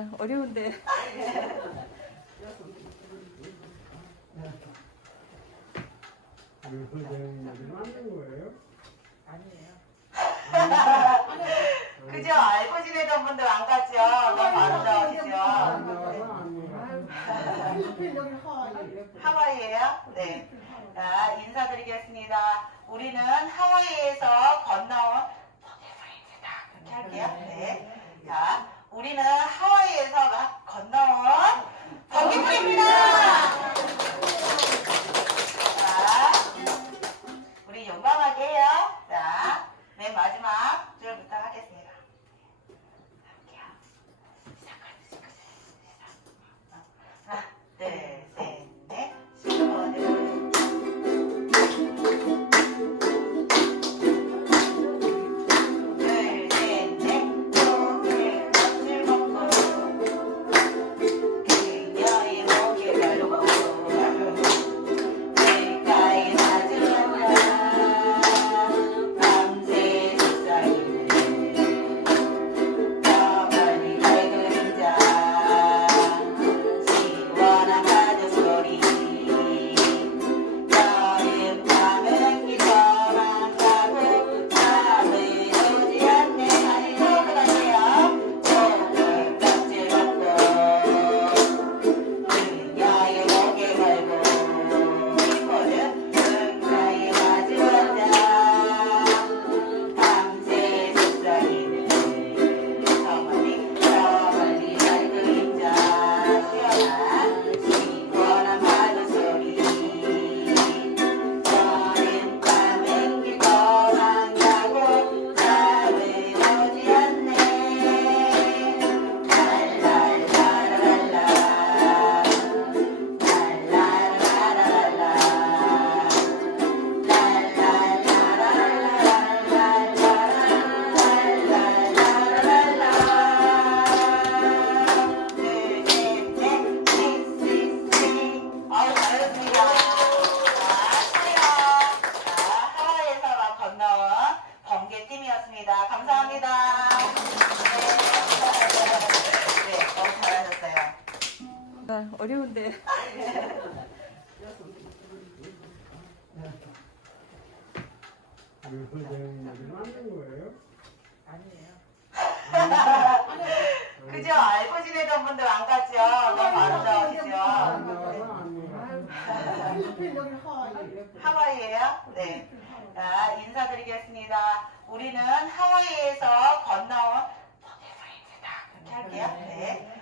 아, 어려운데. 그죠? 알고 지내던 분들 안 갔죠? 너무 아름다우시죠? 안 나와서 안 필리핀 여기 하와이. 하와이예요? 네. 자, 인사드리겠습니다. 우리는 하와이에서 건너온 포기프렌즈다. 그렇게 할게요. 네. 아, 어려운데. 그죠? 알고 지내던 분들 안 갔죠? 너무 안 아름다우시죠? 나와서 안 나와요. 필리핀 여기 하와이. 하와이예요? 네. 자, 인사드리겠습니다. 우리는 하와이에서 건너온 포기프렌즈다. 그렇게 할게요. 네.